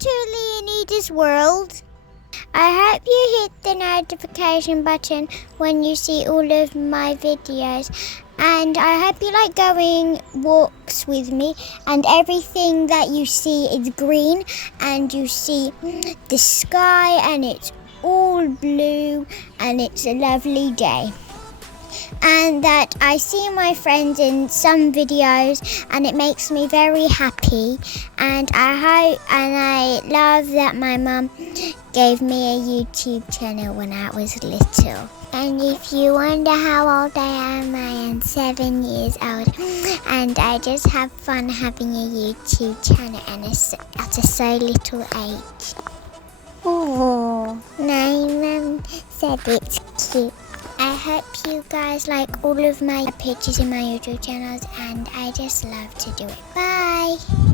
to Leonida's World. I hope you hit the notification button when you see all of my videos, and I hope you like going walks with me, and everything that you see is green, and you see the sky and it's all blue and it's a lovely day. And that I see my friends in some videos and it makes me very happy, and I love that my mum gave me a YouTube channel when I was little. And if you wonder how old I am 7 years old, and I just have fun having a YouTube channel and at a so little age. Oh, my mum said it's cute. I hope you guys like all of my pictures in my YouTube channels, and I just love to do it. Bye!